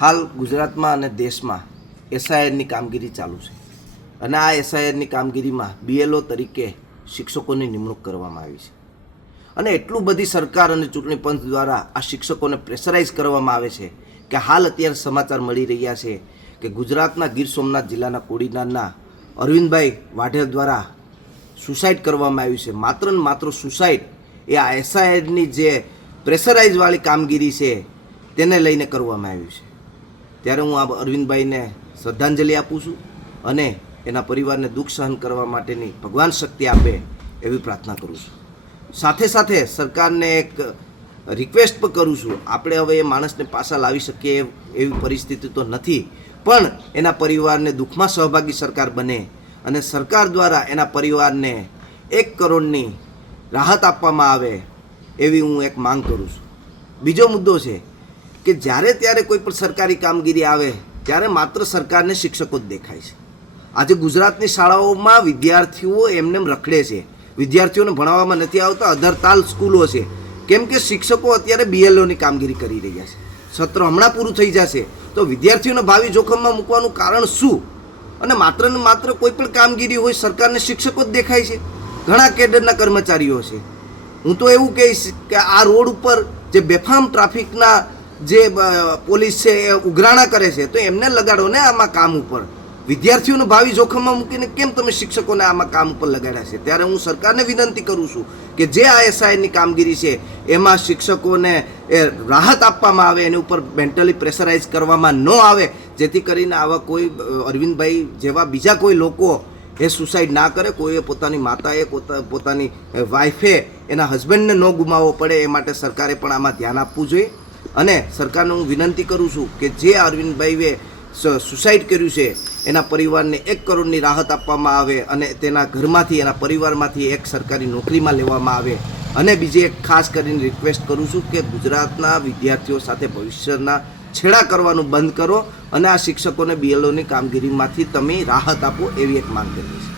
હાલ ગુજરાતમાં અને દેશમાં એસઆઈઆરની કામગીરી ચાલુ છે. અને આ એસઆઈઆરની કામગીરીમાં બીએલઓ તરીકે શિક્ષકોની નિમણૂક કરવામાં આવી છે. અને એટલું બધી સરકાર અને ચૂંટણી પંચ દ્વારા આ શિક્ષકોને પ્રેશરાઇઝ કરવામાં આવે છે કે હાલ અત્યારે સમાચાર મળી રહ્યા છે કે ગુજરાતના ગીર સોમનાથ જિલ્લાના કોડીનારના અરવિંદભાઈ વાઢેર દ્વારા સુસાઇડ કરવામાં આવ્યું છે. માત્ર ને માત્ર સુસાઇડ એ આ એસઆઈઆરની જે પ્રેશરાઇઝવાળી કામગીરી છે તેને લઈને કરવામાં આવ્યું છે. ત્યારે હું આ અરવિંદભાઈને શ્રદ્ધાંજલિ આપું છું અને એના પરિવારને દુઃખ સહન કરવા માટેની ભગવાન શક્તિ આપે એવી પ્રાર્થના કરું છું. સાથે સાથે સરકારને એક રિક્વેસ્ટ પણ કરું છું. આપણે હવે એ માણસને પાછા લાવી શકીએ એવી પરિસ્થિતિ તો નથી, પણ એના પરિવારને દુઃખમાં સહભાગી સરકાર બને અને સરકાર દ્વારા એના પરિવારને એક કરોડની રાહત આપવામાં આવે એવી હું એક માંગ કરું છું. બીજો મુદ્દો છે કે જ્યારે ત્યારે કોઈ પણ સરકારી કામગીરી આવે, ત્યારે માત્ર સરકારને શિક્ષકો જ દેખાય છે. આજે ગુજરાતની શાળાઓમાં વિદ્યાર્થીઓ એમને રખડે છે. વિદ્યાર્થીઓને ભણાવવામાં નથી આવતા, અધરતાલ સ્કૂલો છે. કેમ કે શિક્ષકો અત્યારે બીએલઓની કામગીરી કરી રહ્યા છે. સત્ર હમણાં પૂરું થઈ જશે, તો વિદ્યાર્થીઓને ભાવિ જોખમમાં મૂકવાનું કારણ શું? અને માત્ર ને માત્ર કોઈ પણ કામગીરી હોય, સરકારને શિક્ષકો જ દેખાય છે? ઘણા કેડરના કર્મચારીઓ છે. હું તો એવું કહીશ કે આ રોડ ઉપર જે બેફામ ટ્રાફિકના જે પોલીસ છે એ ઉઘરાણા કરે છે, તો એમને લગાડો ને આમાં કામ ઉપર. વિદ્યાર્થીઓનું ભાવિ જોખમમાં મૂકીને કેમ તમે શિક્ષકોને આમાં કામ ઉપર લગાડ્યા છે? ત્યારે હું સરકારને વિનંતી કરું છું કે જે આ એસઆઈની કામગીરી છે, એમાં શિક્ષકોને એ રાહત આપવામાં આવે, એની ઉપર મેન્ટલી પ્રેશરાઇઝ કરવામાં ન આવે, જેથી કરીને આવા કોઈ અરવિંદભાઈ જેવા બીજા કોઈ લોકો એ સુસાઇડ ના કરે, કોઈએ પોતાની માતાએ, પોતા, પોતાની વાઈફે એના હસબન્ડને ન ગુમાવવો પડે, એ માટે સરકારે પણ આમાં ધ્યાન આપવું જોઈએ. અને સરકારને હું વિનંતી કરું છું કે જે અરવિંદભાઈએ સુસાઇડ કર્યું છે, એના પરિવારને એક કરોડની રાહત આપવામાં આવે અને તેના ઘરમાંથી, એના પરિવારમાંથી એક સરકારી નોકરીમાં લેવામાં આવે. અને બીજી એક ખાસ કરીને રિક્વેસ્ટ કરું છું કે ગુજરાતના વિદ્યાર્થીઓ સાથે ભવિષ્યના છેડા કરવાનું બંધ કરો અને આ શિક્ષકોને બીએલઓની કામગીરીમાંથી તમે રાહત આપો એવી એક માંગ કરી છે.